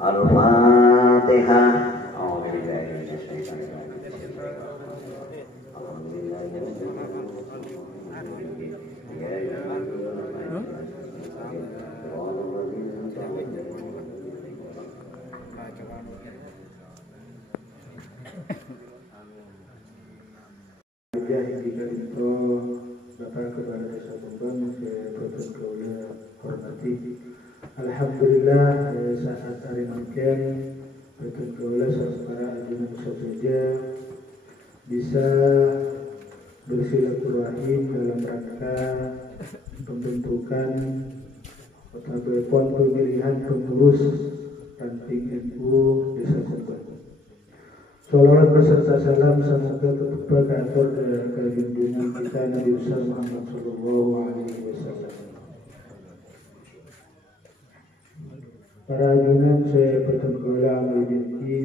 Al-Fatihah. Jika itu Bapak kepada desa Tuban saya berterus kepada hormati. Alhamdulillah saat hari makan berterus kepada saudara ajunan saja bisa bersilaturahim dalam rangka pembentukan atau pemilihan pengurus ranting NU Desa Tuban. Salawat beserta salam semoga tetap beratur ke junjungan kita Nabi besar Muhammad Sallallahu Alaihi Wasallam. Para ajunan saya bertenggola amal janji.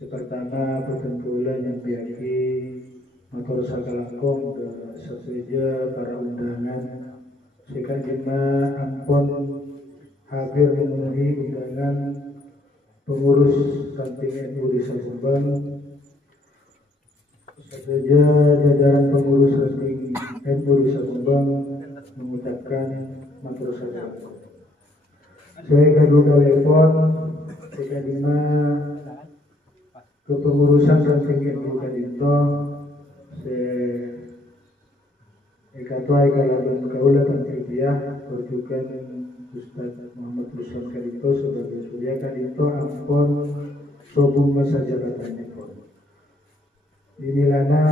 Pertama bertenggola yang biaki motor sakalangkong dan sesaja para undangan. Sekan jemaah ampun hadir memenuhi undangan pengurus ranting NU Desa Tuban, saja jajaran pengurus ranting NU Desa Tuban mengucapkan matur sembah. Saya kadu telepon sekadima kepengurusan ranting NU Kadinto, saya katu aikalaban kaula tantribiyah berjukan Ustaz Muhammad Ruslan Kadinto sebagai surya Kadinto ampun sobung masa jabatannya pun. Inilana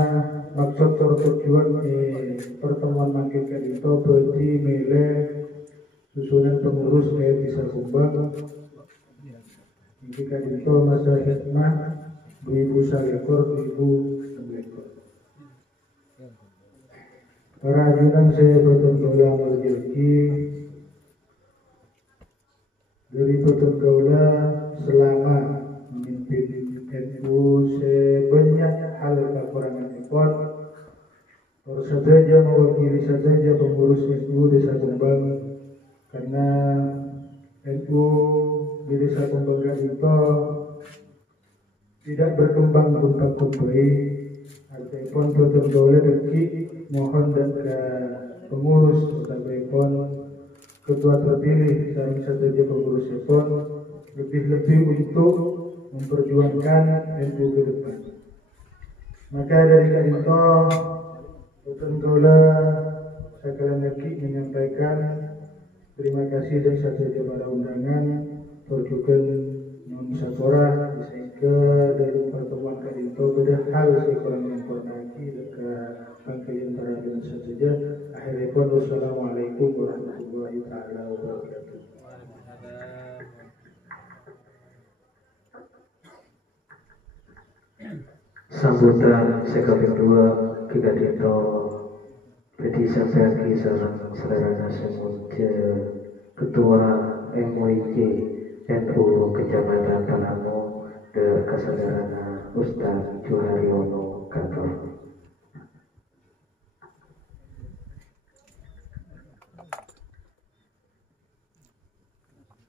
maksud tujuan pertemuan makin Kadinto berarti milih susunan pengurus Desa Kumbang. Ini Kadinto masa hikmah 2000 ekor 2000 ekor. Para ajunan saya bertemu amal janji dari Gaula selama memimpin NU sebanyak hal kekurangan ekor harus saja mewakili saja pengurus NU Desa Kumbang karena NU di Desa Kumbang itu tidak berkembang pun baik. Ataupun Gaula deki mohon dan pengurus ataupun ketua terpilih dan saja pengurus pun lebih-lebih untuk memperjuangkan NU ke depan. Maka dari Kadinto Gaula sekalian lagi menyampaikan terima kasih dan saja para undangan perjukan musyawarah sehingga dari pertemuan Kadinto beda hal sekurang yang lagi dekat pangkaian terakhir saja. Akhirnya pun wassalamualaikum warahmatullahi taala wabarakatuh. Sambutan sekali dua kita dito jadi sampai sarang selera semut ketua MUIJ NU Kecamatan Talango de Kesadaran Ustaz Juharyono Kantor.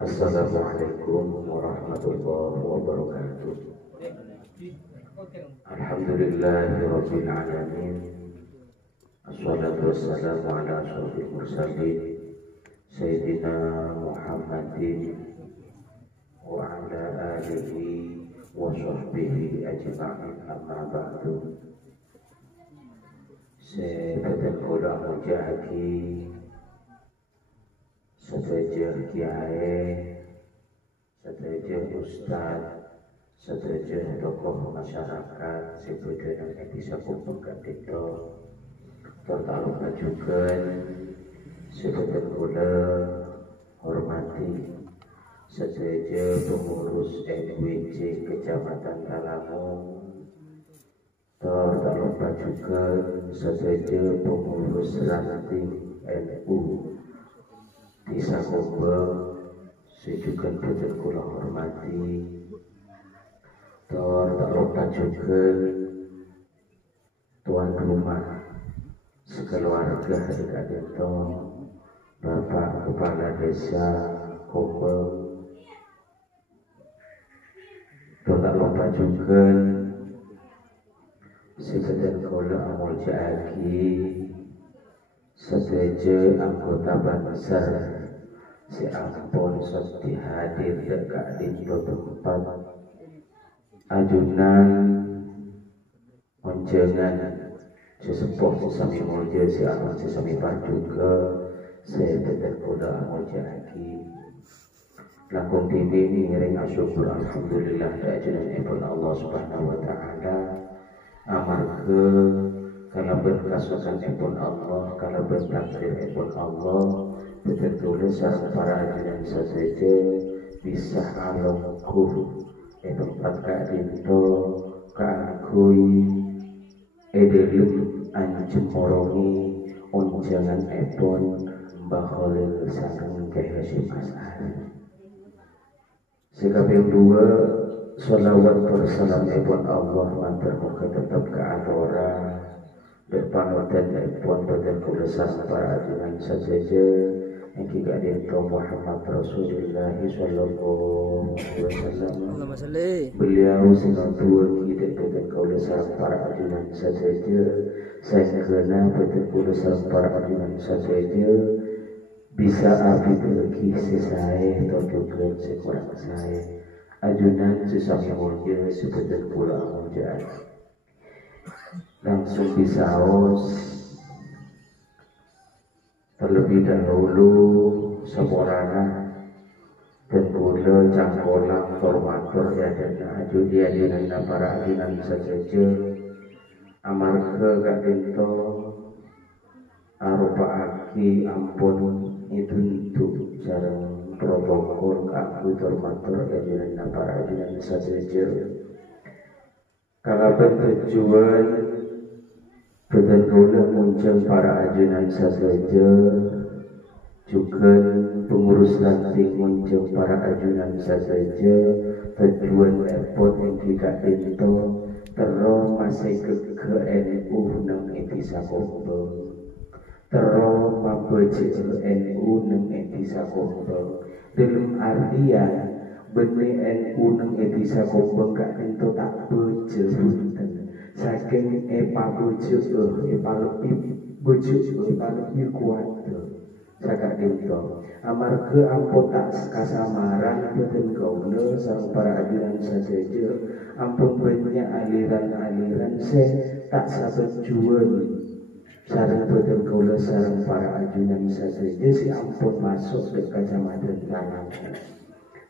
Assalamualaikum warahmatullahi wabarakatuh. Alhamdulillahirabbil alamin. Assalatu wassalamu ala asyrofil mursalin Sayyidina Muhammadin wa ala alihi wa sahbihi ajma'in amma ba'du. Sebagai kula mujahidi setuju kiai, setuju ustaz, setuju tokoh masyarakat, setuju yang bisa kumpulkan itu, tertaruh juga, setuju pula hormati, setuju pengurus MUIJ Kecamatan Talango, tertaruh juga, setuju pengurus ranting NU Desa Kumbang, sejukan betul kula hormati. Tak lupa juga tuan rumah sekeluarga adik itu, Bapak Kepala Desa Kumbang, tak lupa juga sekedar kula amul jaagi sesaja anggota bangsa si ampun sedih hadir dekat di tempat ajunan onjengan sesepuh sesami mulja si amat sesami juga saya tetap kula amul jaagi langkung dini ngiring asyukur alhamdulillah ajunan ibn Allah subhanahu wa ta'ala amarga kalau berkasukan ibn Allah kalau bertakdir ibn Allah betul-betul sarang para ajunan saja bisa alongkuh tempat kadinto kaakui edelum anjem morongi onjangan ibn Mbah Khalil sareng Kyai Hasyim Asy'ari. Sikap yang dua, sholawat bersalam ibn Allah mantar muka tetap ke adora berpanutan ibn badan kulesar para ajunan saja yang kita dinto Muhammad Rasulullah sallallahu alaihi wasallam. Beliau sinodua kita badan kulesar para ajunan saja saya kena badan kulesar para ajunan saja bisa api pergi sesai atau juga sekurang saya ajunan sesami mulya sebetul pula mulja langsung disaos terlebih dahulu seborana dan pula cangkolang formator ya dan ajudi ajunan para ajunan saja amarga gak dinto arupa aki ampun itu jarang protokol aku termatur ajunan para ajunan saja kalau bertujuan betul-betul muncul para ajunan saja juga pengurus lanting muncul para ajunan saja tujuan airport yang tidak itu terus masih ke NU nang etisa kombo terus mabaje NU nang etisa kombo dalam artian benih NU nang etisa kombo gak ento tak beje saking epa beje epa lebih beje epa lebih kuat sagak ento amarga ampun tak kasamaran boten kaula sareng para ajunan saja ampun banyak aliran-aliran tak sabejuan sareng boten kaula sareng para ajunan saja si ampun masuk ke kecamatan Tanah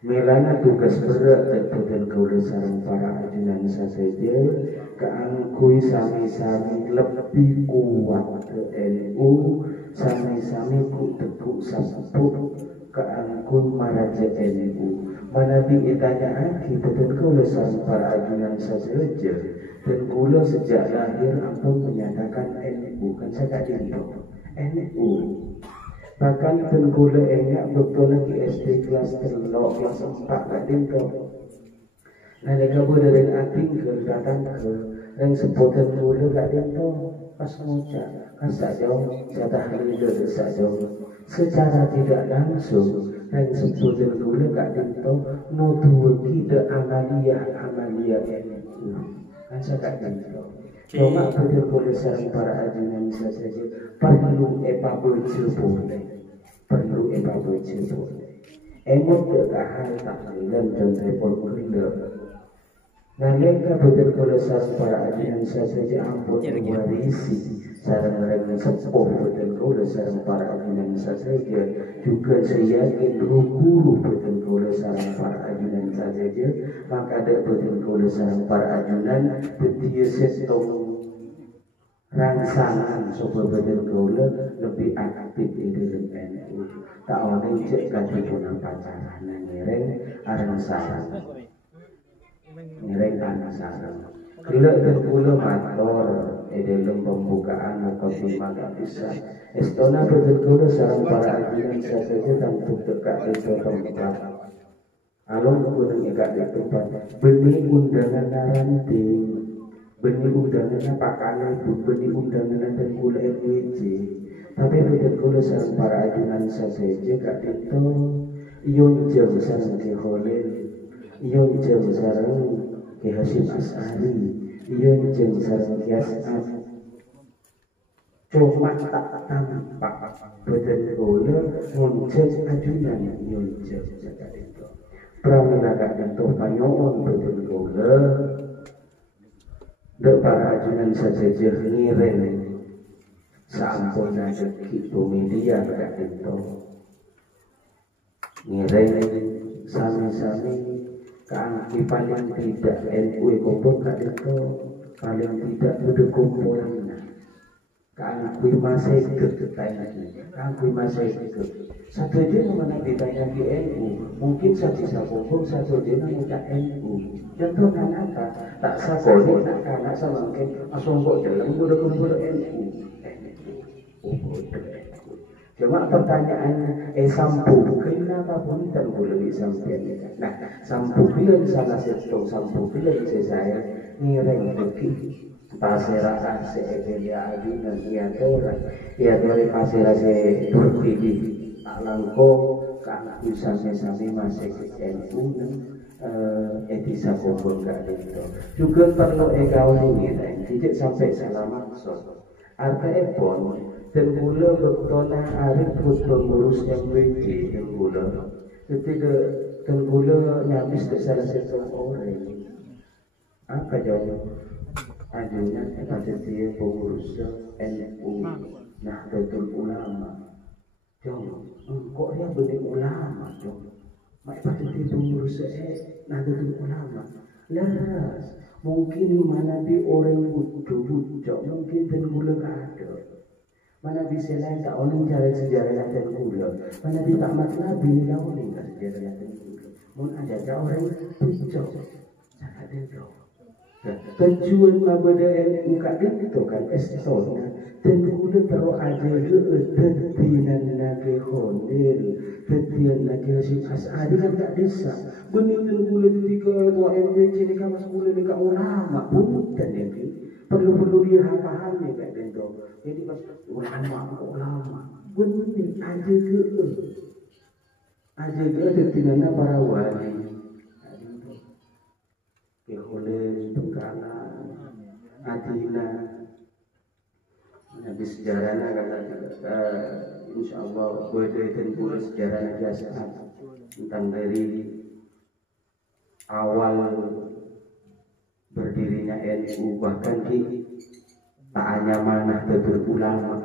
melana tugas berat dan boten kaula sareng para ajunan saja keangkui sami-sami lebih kuat ke NU sami-sami ku tepuk sampuk keangkun maraja NU mana ditanya kita dan kula sareng para ajunan saja dan kula sejak lahir ampun menyatakan NU kan saya dinto NU bahkan dan kula enggak betul lagi SD kelas 3 kelas 4 gak dinto nah kamu dari ating ke datang ke yang sebutan kula gak dinto pas ngucap kasak jauh jatah lidah desak jauh secara tidak langsung dan sebutan kula gak dinto nuduh kita amalia NU kan saya gak dinto cuma betul kula sareng para ajunan saja perlu epa bojo boleh emot dekat hal taklilan dan telepon kula nalika betul kula sareng para ajunan saja ampun warisi sareng mereka sepuh betul kula sareng para ajunan saja juga saya yakin guru betul kula sareng para ajunan saja maka ada betul kula sareng para ajunan betia setong rangsangan supaya betul kula lebih aktif di dalam NU tak oleh cek kaki punang pacaran ngereng arang sarang Kila dan kula mator dalam pembukaan mukadimah gak bisa estona betul sarang para ajunan saja tanpa dekat di tempat along kunang ikat di tempat benih undangan naranting benih undangan pakaian benih undangan dan kula FWC tapi betul sarang para ajunan saja gak itu iyon jam sarang Khalil Ieu jeung sareng Ki Hasyim Asy'ari, ieu jeung sareng Ki As'ad. Cuma tak tampak beuteun kula muncul ajunan ieu jeung sakadito. Pramila kadito panyoon beuteun kula dek para ajunan sajejer ngireng sampun ada kitu media kadito. Ngireng sami-sami kaangki paling tidak NU kumpul kadito, paling tidak kudu kumpulan kaangki masih kaangki masih satu dia mengenai ditanya di NU mungkin saja kumpul satu dia mengenai NU contoh apa tak sakoni tak kanak sama mungkin langsung kok dalam kudu kumpul NU cuma pertanyaannya sampu kenapa pun tak boleh disampaikan. Nah, sampu bilang salah satu sampu bilang saya ngireng beki pasera ase ebelia ajunan iadore pasera se berbidi alangko karena usame-same masih NU etisa kumpul itu juga perlu ekau ngireng tidak sampai salah maksud artinya pun dan gula bertolak arif pengurus MWJ dan gula ketika dan gula nyabis ke salah satu orang apa jawab ajunya pada dia pengurus NU Nahdlatul Ulama jom kok dia benih ulama jom mak pada dia pengurus Nahdlatul Ulama laras mungkin mana di orang bujuk mungkin dan gula ada mana bisa lain tak oleh cara sejarah dan gula mana di tamat Nabi ni tak oleh sejarah dan gula mun ada orang pucuk sangat dendro tujuan mabada NU kadang itu kan estorna dan gula terus aja tetinan nage khondir tetian nage Hasyim Asy'ari kan tak desa benih dan gula ketika tua MWJ ni kan mas gula ni kan ulama pun dan ini perlu dia pahami kat dendro. Jadi pas ulama benih aja ke tetinana para wali Kekhulis Bengkala Adina Nabi sejarahnya kata insyaallah boleh tentu sejarahnya jasa tentang dari awal berdirinya NU bahkan tak hanya Nahdlatul Ulama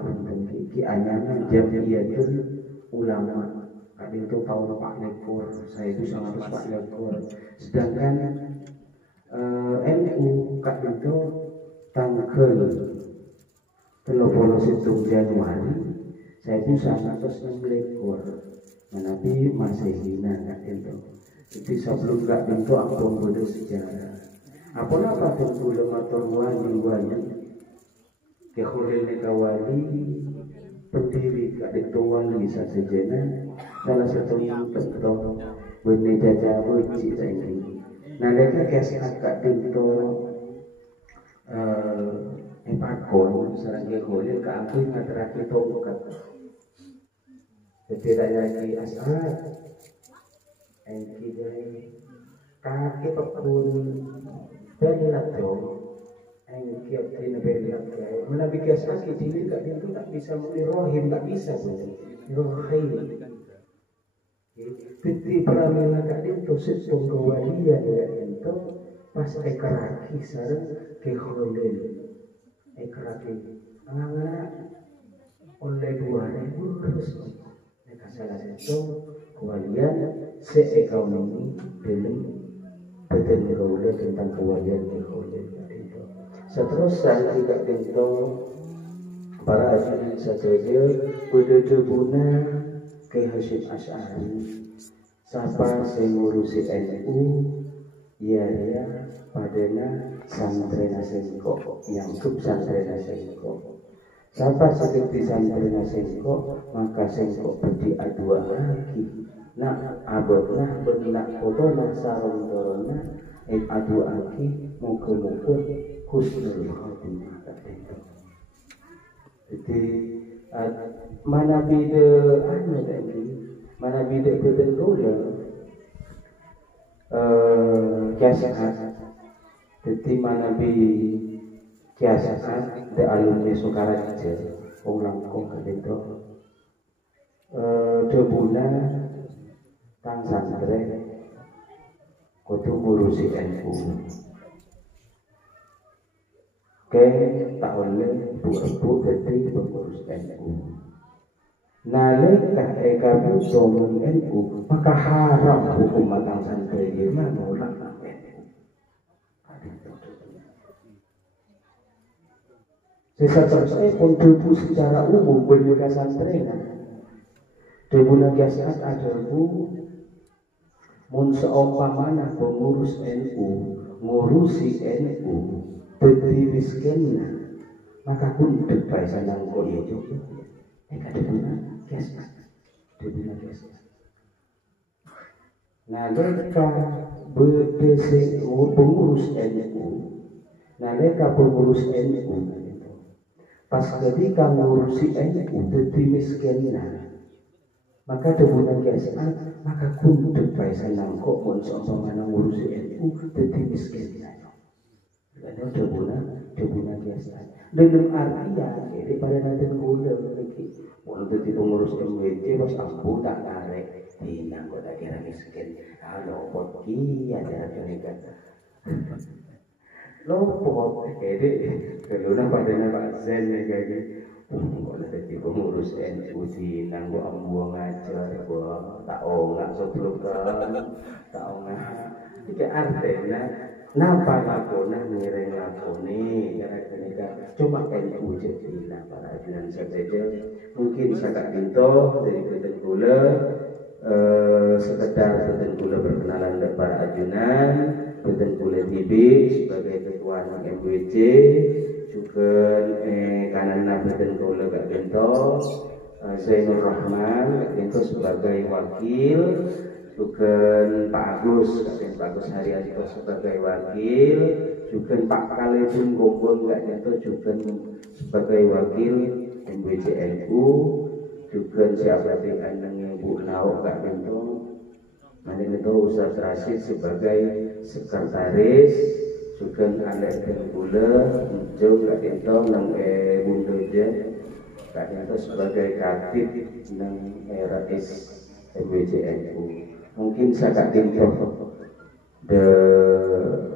ki hanya Jamiyatul Ulama kadang itu tahun 4 saya itu sangat 4 sedangkan NU kadang itu tanggal 31 Januari saya itu sangat 6 menabi Masehina kadang itu jadi sebelum kadang itu aku membuat sejarah apa tentu lemator wali Kekhulis Nekawali pendiri kadek wali sasejana salah satu yang betul benih jaja uji ini. Nah mereka kisah kadek itu empakon sarang Kekhulis keangkuh ngateraki tongkat. Jadi lagi As'ad engki dari kaki pekun belilah dong, kiat ini belilah kiat. Menabi kiasan kita ini itu tak bisa rohim, tak bisa rohim. Jadi pramila kadin itu setong kewalian itu pas ekraki sareng Kekhulis ekraki anak oleh 2000 terus mereka salah satu kewalian seekonomi dalam betul kewalian tentang kewalian Kekhulis itu. Seterusnya tidak tentu para ajudan saja udah debuna ke Hasyim Asy'ari. Siapa yang ngurusi NU ya padana santren Sengko yang sub santren Sengko. Siapa seperti santren Sengko maka Sengko berdiadua lagi. Nah abadlah benak fotona sarung dorona adu aki muka-muka husnul khotimah itu. Jadi mana beda lagi mana beda betul kiasahan jadi mana bi kiasahan de alumni Sukaraja wong langkung kadento debuna kang santri kudu ngurusi NU ke tak oleh ibu-ibu jadi pengurus NU nalika kamu domen NU maka haram hukum matang santri gimana nolak NU sisa selesai kontribusi secara umum berjuga santri debuna kiasat ada bu mun seumpamana pengurus NU ngurusi NU teti miskinna maka kuntek bae sanang koyo juga debuna kiasat nalika bedese pengurus NU nalika pengurus NU pas ketika ngurusi NU teti miskinna maka debuna kiasat maka kuntuk bae senang kok mun seumpamana ngurusi NU dadi miskin ayo. Karena debuna kiasan. Dengan artian daripada nanti kula iki mun dadi pengurus MWC pas aku tak arek dina kok tak kira miskin. Halo kok ki ada kan. Lopo kalau pada Pak Zen kayak kalau jadi pengurus NU di nanggo ambuang ngajar gua tak ongak sebelum tak ongak jika artinya napa lakona ngiring lakoni gara-gara cuma NU jadi para ajunan saja mungkin sangat pintu dari Beten Kula sekedar Beten Kula berkenalan dengan para ajunan Beten Kula TV sebagai ketua MWC juga kanan Beten Kula Kak Bento Zainul Rahman Kak Bento sebagai wakil juga Pak Agus Kak Agus Haryanto sebagai wakil juga Pak Kalejun Gombong Kak Bento juga sebagai wakil MWCNU juga siapa yang Bu Nau Kak Bento nanti itu Ustaz Rashid sebagai sekretaris juga anak dan gula muncul Kak Dinto nang Bunda je Kak Dinto sebagai katib nang RAS MWCNU mungkin saya Kak Dinto de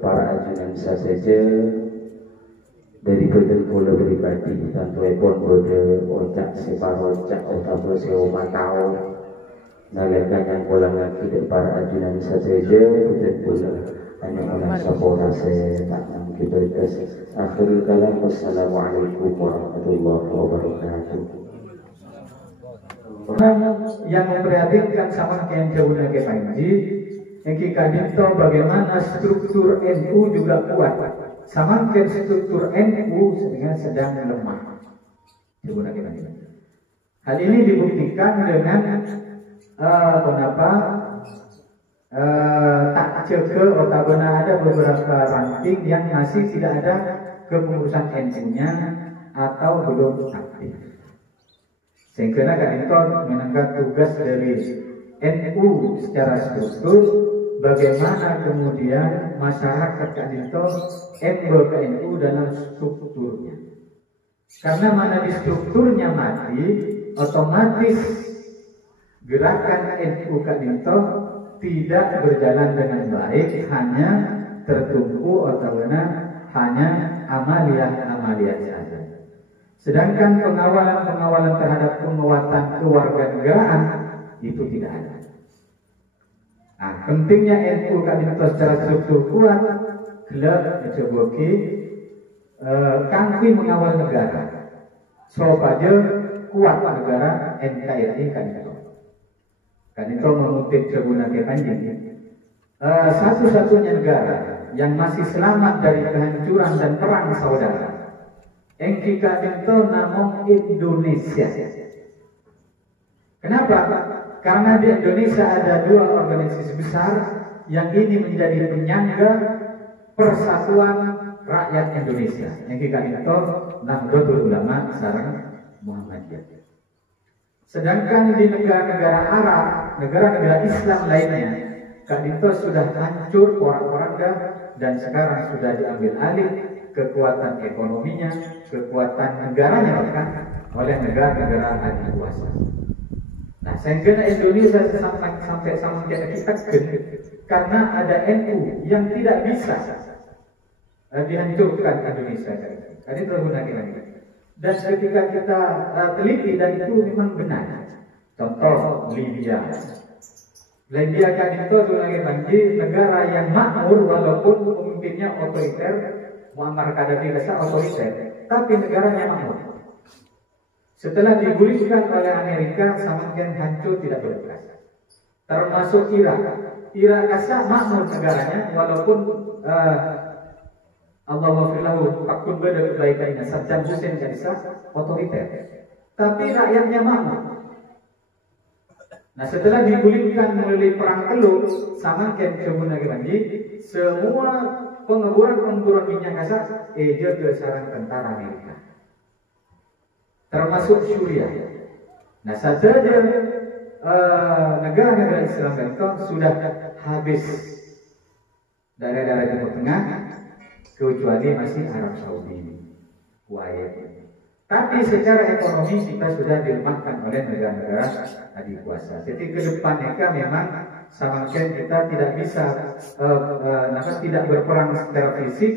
para ajunan saja dari Beten Kula pribadi tentu pun bode ocak separocak atau sewa tahun nalika yang pulang lagi dari para ajunan saja Beten Kula hanya orang sapora saya tak mungkin beritas akhirul kalam wassalamualaikum warahmatullahi wabarakatuh. Yang memprihatinkan sama yang jauh dari Panji yang kita dinto bagaimana struktur NU juga kuat sama struktur NU sedang lemah jauh dari Panji. Hal ini dibuktikan dengan tak ceke otabana ada beberapa ranting yang masih tidak ada kepengurusan NU-nya atau belum aktif. Sehingga Kak Dinto menangkap tugas dari NU secara struktur, bagaimana kemudian masyarakat Kak Dinto ke NU dalam strukturnya. Karena mana di strukturnya mati, otomatis gerakan NU Kak Dinto tidak berjalan dengan baik, hanya tertumpu atau hanya amalia saja. Sedangkan pengawalan terhadap penguatan kewarganegaraan itu tidak ada. Nah, pentingnya NU Kak Dinto secara struktur kuat, gelap dicoboki, kangki mengawal negara, supaya kuat negara NKRI Kak Dinto. Kak Dinto mengutip Tribunal Panjang, satu-satunya negara yang masih selamat dari kehancuran dan perang saudara Engki Kak Dinto namun Indonesia. Kenapa? Karena di Indonesia ada dua organisasi besar yang ini menjadi penyangga persatuan rakyat Indonesia. Engki Kak Dinto Nahdlatul Ulama sareng Muhammadiyah. Sedangkan di negara-negara Arab, negara-negara Islam lainnya, Kak Dito sudah hancur porak-poranda dan sekarang sudah diambil alih kekuatan ekonominya, kekuatan negaranya bahkan oleh negara-negara adik kuasa. Nah, sehingga Indonesia sampai kita karena ada NU yang tidak bisa dihancurkan Indonesia. Tadi tergunakan lagi. Dan ketika kita teliti dan itu memang benar. Contoh Libya. Libya kan itu sebagai banjir negara yang makmur walaupun pemimpinnya otoriter, Muammar Gaddafi rasa otoriter, tapi negaranya makmur. Setelah digulingkan oleh Amerika, semakin hancur tidak berbekas. Termasuk Irak. Irak rasa makmur negaranya walaupun Allah wafirlahu fakun beda kebaikannya Saddam Hussein bisa otoriter, tapi rakyatnya makmur. Nah, setelah digulingkan melalui perang Teluk sama kemudian lagi semua pengeboran minyak gas ke sarang tentara Amerika, termasuk Syria. Nah, saja negara-negara Islam itu sudah habis daerah-daerah Timur Tengah kecuali masih Arab Saudi, Kuwait. Tapi secara ekonomi kita sudah dilemahkan oleh negara-negara adik kuasa. Jadi ke depannya memang semakin kita tidak bisa tidak berperang secara fisik,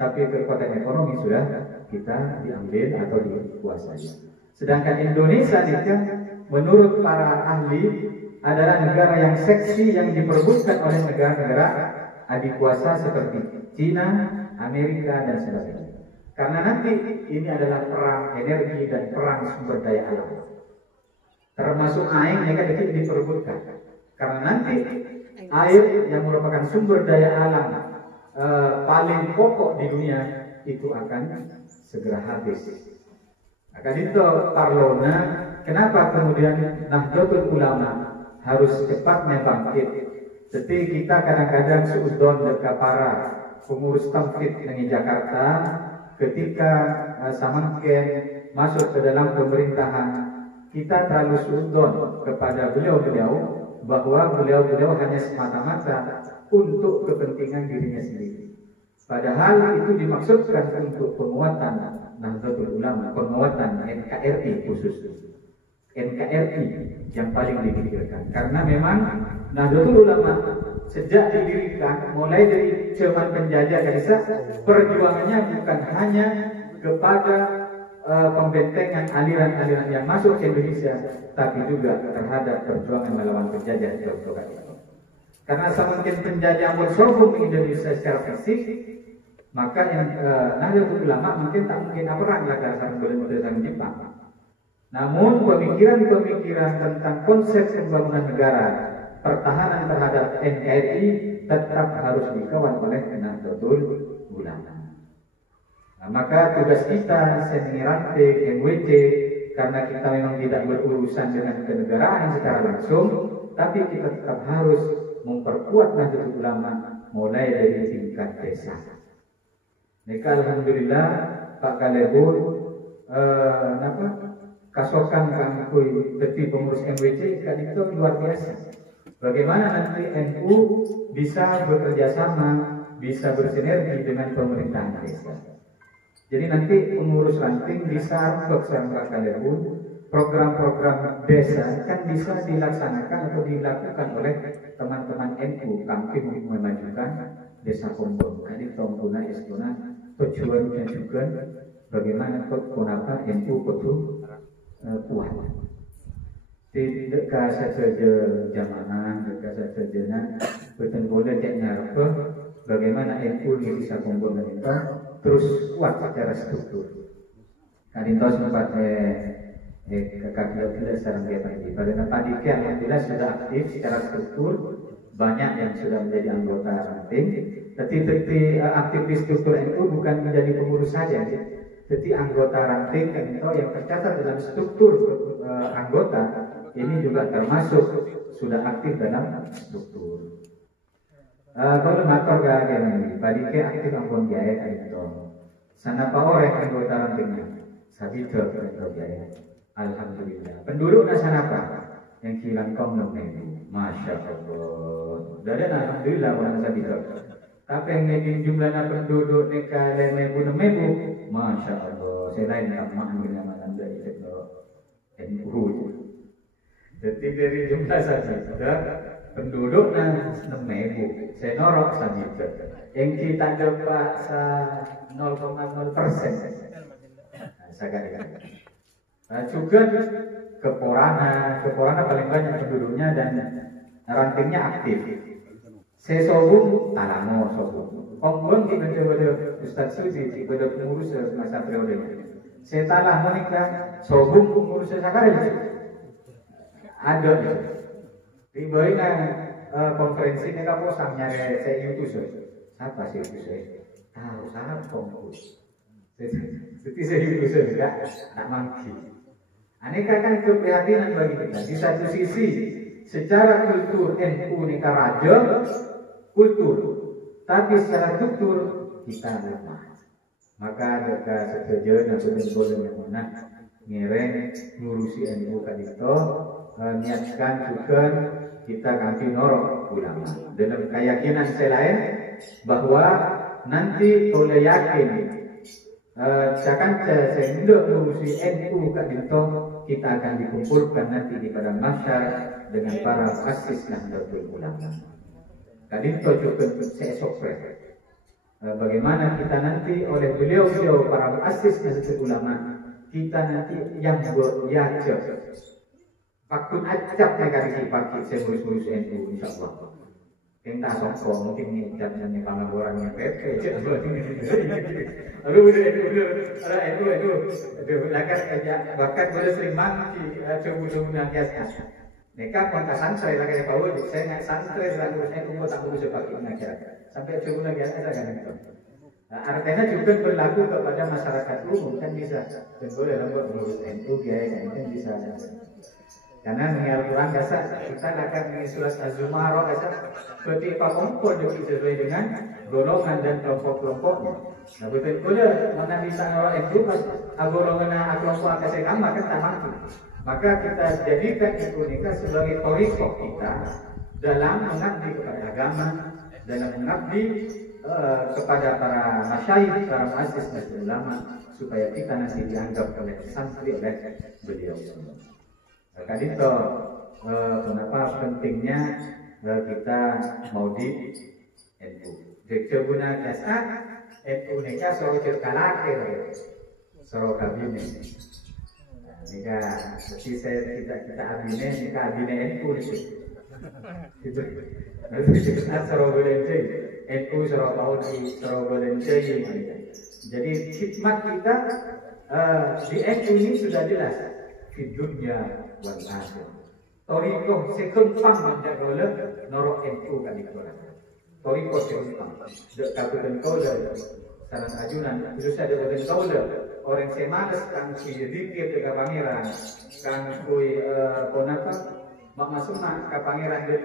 tapi kekuatan ekonomi sudah kita diambil atau dikuasai. Sedangkan Indonesia ini menurut para ahli adalah negara yang seksi yang diperebutkan oleh negara-negara adik kuasa seperti Cina, Amerika dan sebagainya. Karena nanti ini adalah perang energi dan perang sumber daya alam. Termasuk air yang kan diperebutkan. Karena nanti air yang merupakan sumber daya alam paling pokok di dunia itu akan segera habis. Akan itu Parlona, kenapa kemudian Nahdlatul Ulama harus cepatnya bangkit. Jadi kita kadang-kadang suudon dekat para pengurus tamfid di Jakarta ketika semakin masuk ke dalam pemerintahan, kita terlalu suudon kepada beliau-beliau bahwa beliau-beliau hanya semata-mata untuk kepentingan dirinya sendiri. Padahal itu dimaksudkan untuk penguatan Nahdlatul Ulama, penguatan NKRI khusus. NKRI yang paling dipikirkan. Karena memang Nahdlatul Ulama sejak didirikan mulai dari zaman penjajah Gaza, perjuangannya bukan hanya kepada pembentengan aliran-aliran yang masuk ke Indonesia, tapi juga terhadap perjuangan melawan penjajah di Jawa. Karena semakin penjajah bersobong di Indonesia secara fisik, maka yang Nahdlatul Ulama mungkin tak mungkin perang lah karena berdasarkan Jepang. Namun pemikiran-pemikiran tentang konsep pembangunan negara, pertahanan terhadap NKRI tetap harus dikawal oleh Nahdlatul Ulama. Nah, maka tugas kita seni ranting MWC, karena kita memang tidak berurusan dengan kenegaraan secara langsung, tapi kita tetap harus memperkuat Nahdlatul Ulama mulai dari tingkat desa. Maka alhamdulillah Pak Kalebur kasokan kangkui deti pengurus MWC kan itu luar biasa. Bagaimana nanti NU bisa bekerja sama, bisa bersinergi dengan pemerintahan desa. Jadi nanti pengurus ranting bisa bersama Kalebur, program-program desa kan bisa dilaksanakan atau dilakukan oleh teman-teman NU kami memajukan desa Pombong. Kali Tombona Estona tujuannya juga bagaimana kenapa NU itu kuat. Tidak saja jamaah, tidak saja betul boleh ceknya apa bagaimana NU bisa Pombong itu terus kuat secara struktur. Kadang sempat kakak sarang dia tadi. Pada tadi alhamdulillah sudah aktif secara struktur, banyak yang sudah menjadi anggota ranting. Tapi aktivis struktur NU bukan menjadi pengurus saja. Jadi anggota ranting itu yang tercatat dalam struktur anggota ini juga termasuk sudah aktif dalam struktur. Kalau mator gak ini, badike aktif ampun jaya itu. Sana apa orang anggota rantingnya? Sabito jaya. Alhamdulillah. Penduduk nasan apa? Yang hilang kaum Masya Allah. Dari alhamdulillah orang sabita. Tapi yang ngedin jumlahnya penduduk neka dan mebu, Masya Allah. Saya lain tak mahu dengan anda itu NU. Jadi dari jumlah sabita penduduknya 6.000. Saya norok sabita. Yang kita dapat 0,0%. Saya katakan. Juga Keporana paling banyak penduduknya dan rantingnya aktif. Sesobung Talamo sobung. Kongbon kita coba Ustaz Suci pada pengurus masa periodenya. Talamo nikah sobung pengurus sekarang ada. Tiba-tiba konferensi mereka posang nyari saya YouTube. Siapa sih itu saya? Tahu sangat pengurus. Jadi saya YouTube enggak tak mangki. Aneka kan keprihatinan bagi kita. Di satu sisi, secara kultur NU neka raja, kultur. Tapi secara kultur, kita lemah. Maka dekat setuju dan setuju yang mana ngereng ngurusi NU kadito, niatkan juga kita ganti norok ulama. Dalam keyakinan saya lain, bahwa nanti oleh yakin, sehingga ngurusi NU kadito, kita akan dikumpulkan nanti di padang mahsyar dengan para asis Nahdlatul Ulama. Kadito juga saya sopre. Bagaimana kita nanti oleh beliau-beliau para asis Nahdlatul Ulama, kita nanti yang berjajah. Pakun acap negara pakai saya ngurus NU insyaallah. Yang tak sokong mungkin ini jangan pangan orang yang PP. Aduh, lakas aja bahkan boleh sering mangki coba biasa. Mereka kontak santri lagi tahu, saya nggak santri lalu saya tunggu tak perlu sepakai mengajar sampai coba biasa saja kan itu. Artinya juga berlaku kepada masyarakat umum kan bisa. Tentu dalam mengurus NU biaya kan bisa. Karena mengenal Quran dasar kita akan mengisi surat Az-Zumar dasar ketika kompor sesuai dengan golongan dan kelompok-kelompoknya. Nah betul mana bisa orang itu pas golongan kelompok kasih kamar kan tak mampu. Maka kita jadikan itu nikah sebagai torikoh kita dalam mengabdi kepada agama, dalam mengabdi kepada para masyayikh, para muassis dan ulama supaya kita nanti dianggap oleh santri oleh beliau. Tadi itu kenapa pentingnya kita mau di NU. Dikebuna jasa NU nikah soro cerkalake, soro kabinet. Nikah, jadi saya kita abine nikah abine NU itu. Nanti kita soro belente, NU soro paudi, soro belente. Jadi khidmat kita di NU ini sudah jelas di dunia wal akhir. Toriko sekempang menjaga oleh norok NU kan itu. Toriko sekempang. Dek kabupaten Kaulah, saran ajunan. Terus ada kabupaten Kaulah. Orang semalas kan si dikir ke pangeran, kan kui konapa mak masukna ke pangeran dan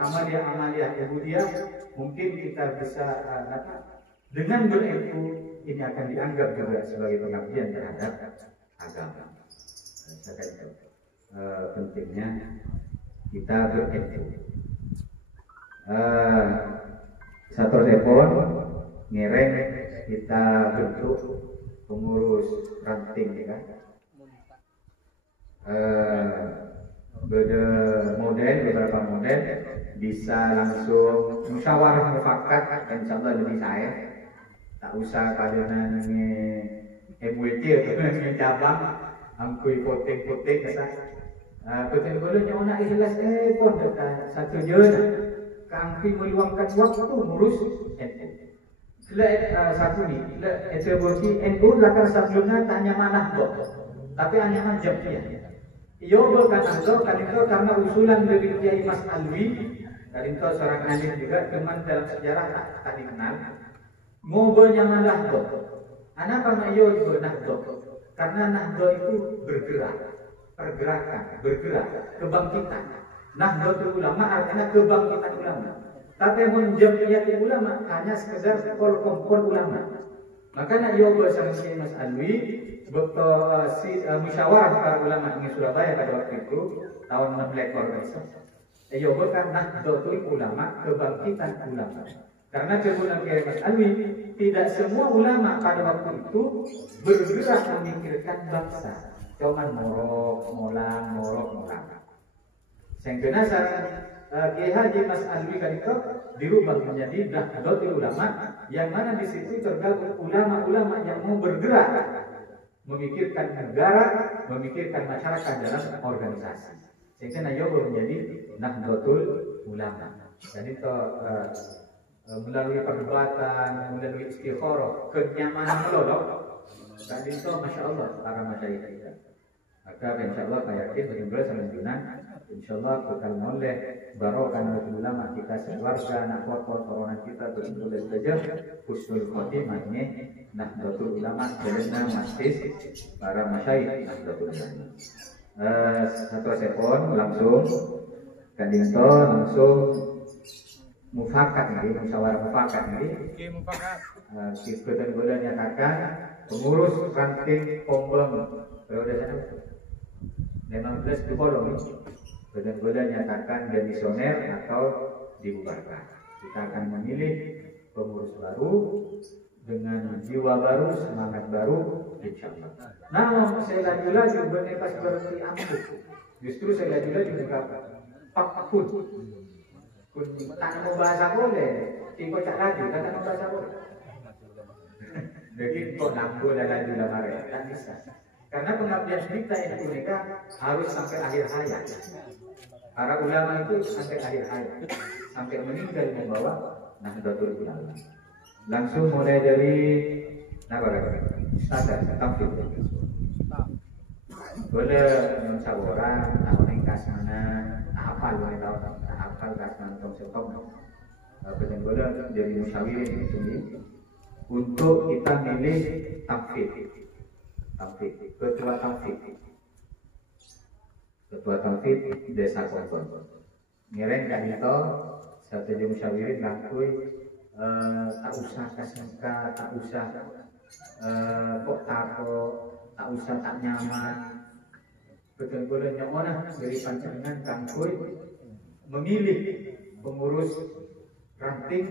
amalia ibu dia mungkin kita bisa dengan ber-NU ini akan dianggap juga sebagai pengabdian terhadap agama. Saya itu pentingnya kita ber-NU. Satu telepon ngereng kita bentuk pengurus ranting ya kan. Beberapa model bisa langsung musyawarah mufakat dan insyaallah lebih saya tak usah kalian MWT atau cabang angkui potek-potek kata betul-betul nyonya ikhlas pun dekat satu jeuna kangkui meluangkan waktu ngurus NU. Satu ni, eteborki NU latar sebelumnya tanya mana kok, tapi hanya jam dia. Iyo bukan anggap karena usulan dari Kiai Mas Alwi, kalinto seorang alim juga teman dalam sejarah tak dikenal. Ngobrolnya malah kok. Anak karena iyo benar kok, karena nahdo itu bergerak, pergerakan, bergerak, kebangkitan. Nahdlatul Ulama artinya kebangkitan ulama. Tapi menjamiyat ulama hanya sekedar kompor ulama. Makanya yo bersama Mas Alwi musyawarah para ulama di Surabaya pada waktu itu tahun 16 organisasi. Kan Nahdlatul Ulama, kebangkitan ulama. Karena kebetulan Kiai Mas Alwi, tidak semua ulama pada waktu itu bergerak memikirkan bangsa. Cuman molang. Sehingga Kiai Haji Mas Alwi Kadito dirubah menjadi Nahdlatul Ulama, yang mana di situ tergabung ulama-ulama yang mau bergerak memikirkan negara, memikirkan masyarakat dalam organisasi. Sehingga Nayobo menjadi Nahdlatul Ulama. Jadi melalui perdebatan, melalui istikharah, kenyamanan melolok. Tadi itu Masya Allah para masyarakat kita. Maka insya Allah saya yakin benar-benar selanjutnya insya Allah bakal oleh barokah Nahdlatul Ulama kita sekeluarga, anak kotor kita betul-betul saja husnul khotimah ini Nahdlatul Ulama karena masjid para masyarakat Nahdlatul Ulama. Satu sepon langsung kadinto langsung mufakat nih, musyawarah mufakat nih. Oke, mufakat. Kita boleh nyatakan pengurus ranting Pombeng periode 16 Dukolong nih. Kita boleh nyatakan demisioner atau dibubarkan. Kita akan memilih pengurus baru dengan jiwa baru, semangat baru, insya Allah. Nah, saya lagi bukannya pas berarti ampuh. Justru saya lagi juga pakun. Kun tak mau bahasa boleh, tiba cak lagi, tak mau bahasa boleh. Jadi kok nanggo dan laju lamare, tak bisa. Karena pengabdian kita yang mereka harus sampai akhir hayat. Para ulama itu sampai akhir hayat, sampai meninggal membawa Nahdlatul Ulama. Langsung mulai dari sadar, tampil. Boleh musyawarah, tak meningkas mana, tak hafal, tak hafal kasman konsepom. Boleh jadi musyawirin di sini untuk kita milih tampil, ketua tampil desa Kompon. Ngereng kan itu satu jadi musyawirin langkui. Tak usah kasmuka, tak usah kok tako, tak usah tak nyaman. Betul-betul nyaman dari pancangan kangkui memilih pengurus ranting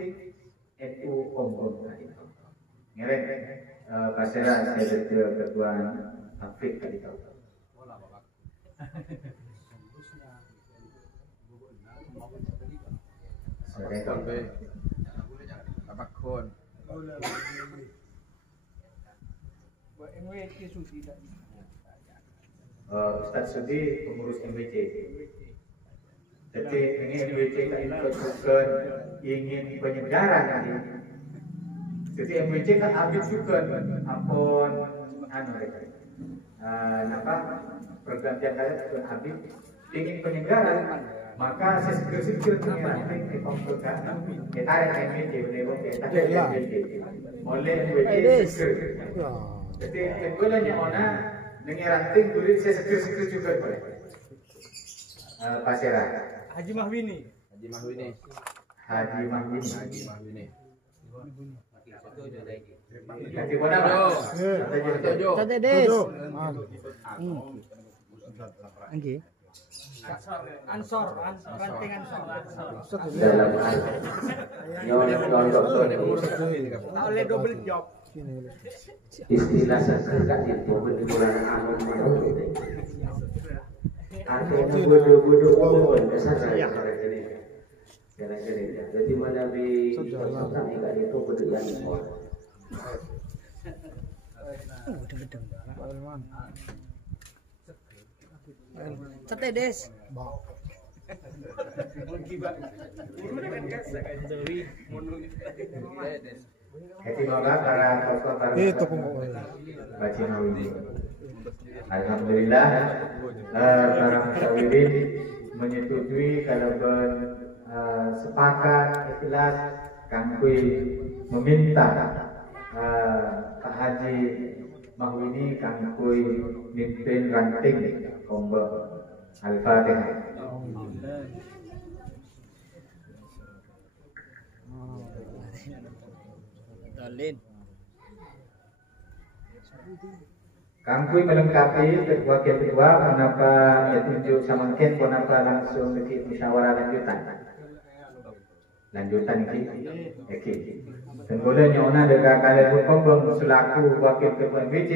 NU Kompon. Ngereng pasera saya jadi ketua Afrik tadi tahu. Sampai Abakon. Ustaz Sudi pengurus MWC. Jadi ini MWC tak ikut ingin penyegaran tadi. Jadi MWC kan habis juga ampun pergantian kalian itu habis ingin penyegaran. Maka sesekir nanti dikompulkan kita ada MWC oleh MWC jadi bolehnya ona dengan ranting kulit sesekir juga boleh Pasera Haji Mahwini nanti mana Sate Des Ansor ranting Ansor dalam oleh double job istilah sekarang itu benar-benar anu atau bodoh kesana jadi mana di sekarang enggak itu bodoh yang Sate Des. Alhamdulillah para musyawirin menyetujui kalau sepakat ikhlas kami meminta Pak Haji Mahwini kangkui mimpin ranting Kompon. Al-Fatihah. Dalin. Kangkui melengkapi wakil kedua, kenapa ya tunjuk sama Ken, kenapa langsung bikin musyawarah lanjutan ini, Tenggolanya nyona dengan kalian berkembang selaku wakil ketua MBC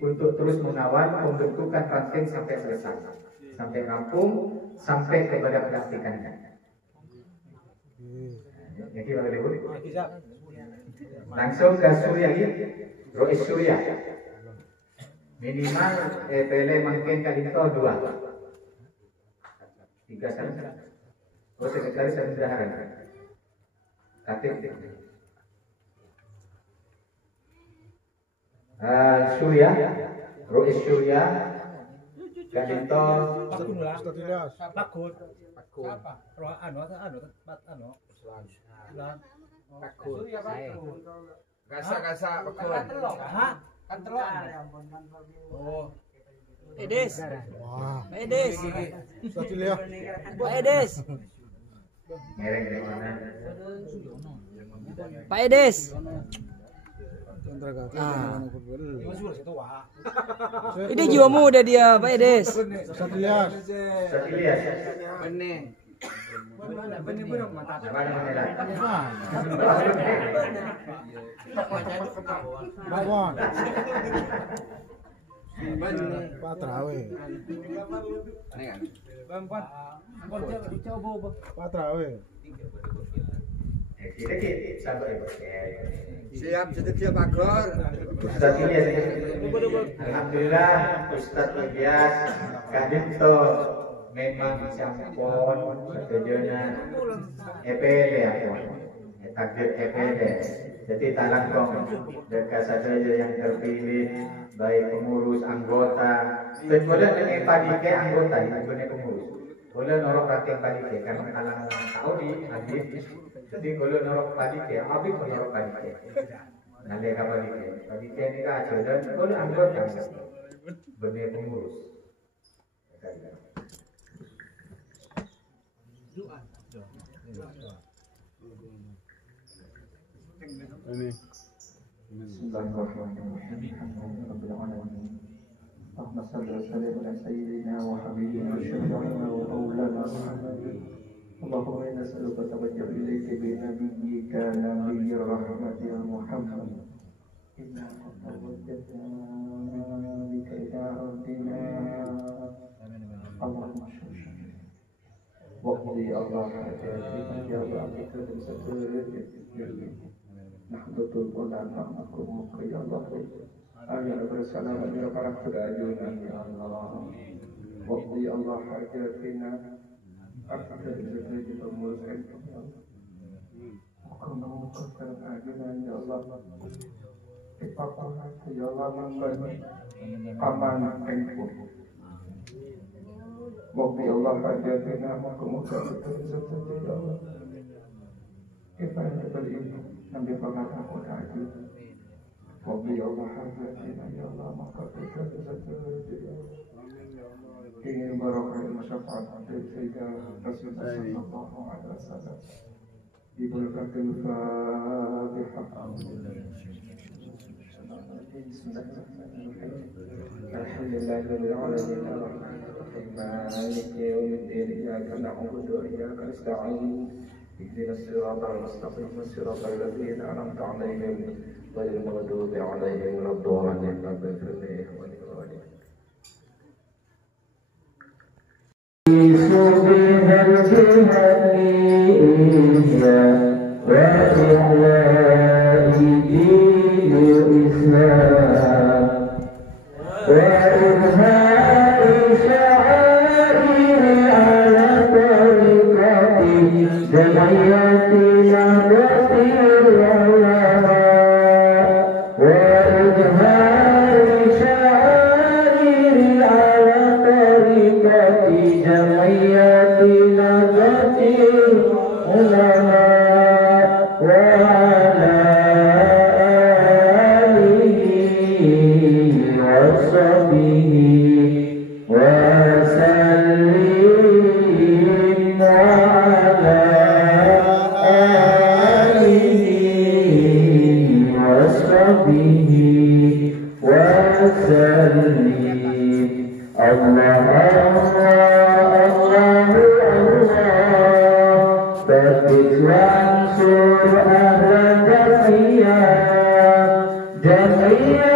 untuk terus mengawal pembentukan ranting sampai selesai, sampai rampung, sampai kepada pelantikannya. Jadi langsung ke Surya ini, Rois Surya. Minimal PL mungkin kali itu 2, 3 sana. Oh sekretaris saya sudah haram. Surya, Rois Surya, Kanito, Takut. Gasa Oh. Edes. Pak Edes. Pak Edes. Pak Edes. Ini jiwa muda dia, Pak Edes. Satilias. Siap, siap Agor. Ustaz Ilyas. Alhamdulillah Ustaz Ilyas Kadito memang sampun setujuna EPD aku. Takdir EPD. Jadi talangkong dekat saja yang terpilih baik pengurus anggota dan boleh dengan padike anggota yang punya pengurus. Boleh norok rakyat padike karena kalangan tahu di hadis. Jadi boleh norok padike, habis norok padike. Nanti kapal padike ini kan aja dan boleh anggota benih pengurus. Bismillahirrahmanirrahim. Allahumma salli wa sallim ala sayyidina wa habibina wa syafi'ina wa maulana Muhammad. Allahumma inna nas'aluka tawajjuh ilayka bi nabiyyika nabiyyir rahmati ya Muhammad. Inna tawajjahna bika ila rabbina. Allahumma syukran. Waqdi Allah hajjatina ya Allah bika bisabir. Nahdlatul ulama makum ya Allah. Amin bersama dengan para kedajunan ya Allah. Waqdi Allah hajatina afdal rezeki pengurus ya Allah. Muka-muka kedajunan ya Allah. Ipapahan ya Allah memberi amanah NU. Waqdi Allah hajatina muka-muka rezeki ya Allah. Kita ini Nabi pengatah kota itu. Wabi Allah hajatina ya Allah maka kita bisa ingin barokah syafaat dari Sayyidah Rasulullah sallallahu alaihi wasallam. Diberkatil Fatihah. Alhamdulillahirabbil alamin arrahmanirrahim maliki yaumiddin iyyaka na'budu wa iyyaka nasta'in. اهدنا الصراط المستقيم صراط الذين أنعمت عليهم غير المغضوب عليهم ولا الضالين وسلم على آله وسلم الله الله ثبت وانصر أهل الجمعية جمعية